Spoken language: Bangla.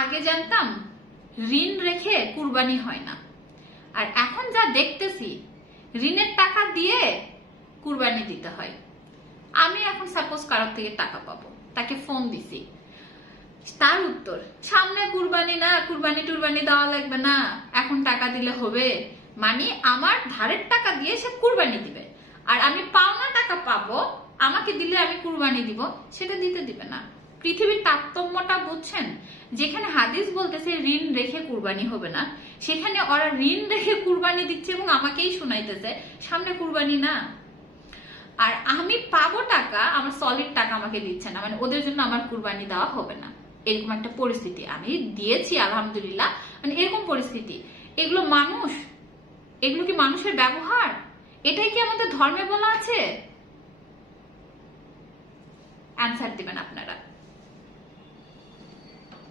আগে জানতাম ঋণ রেখে কুরবানি হয় না, আর এখন যা দেখতেছি ঋণের টাকা দিয়ে কুরবানি দিতে হয়। আমি এখন সাপোজ কারোর থেকে টাকা পাবো, তাকে ফোন দিছি, তার উত্তর সামনে কুরবানি, না কুরবানি টুরবানি দেওয়া লাগবে না, এখন টাকা দিলে হবে। মানে আমার ধারের টাকা দিয়ে সে কুরবানি দিবে, আর আমি পাওনা টাকা পাবো, আমাকে দিলে আমি কুরবানি দিব, সেটা দিতে দিবে না। পৃথিবীর তারতম্যটা বুঝছেন? যেখানে হাদিস বলতেছে ঋণ রেখে কুরবানি হবে না, সেখানে ওরা ঋণ রেখে কুরবানি দিচ্ছে এবং আমাকেই শুনাইতেছে সামনে কুরবানি না। আর আমি পাবো টাকা, আমার সলিড টাকা আমাকে দিচ্ছে না, মানে ওদের জন্য আমার কুরবানি দেওয়া হবে না, এরকম একটা পরিস্থিতি। আমি দিয়েছি আলহামদুলিল্লাহ, মানে এরকম পরিস্থিতি। এগুলো মানুষ? এগুলো কি মানুষের ব্যবহার? এটাই কি আমাদের ধর্মে বলা আছে? অ্যান্সার দিবেন আপনারা।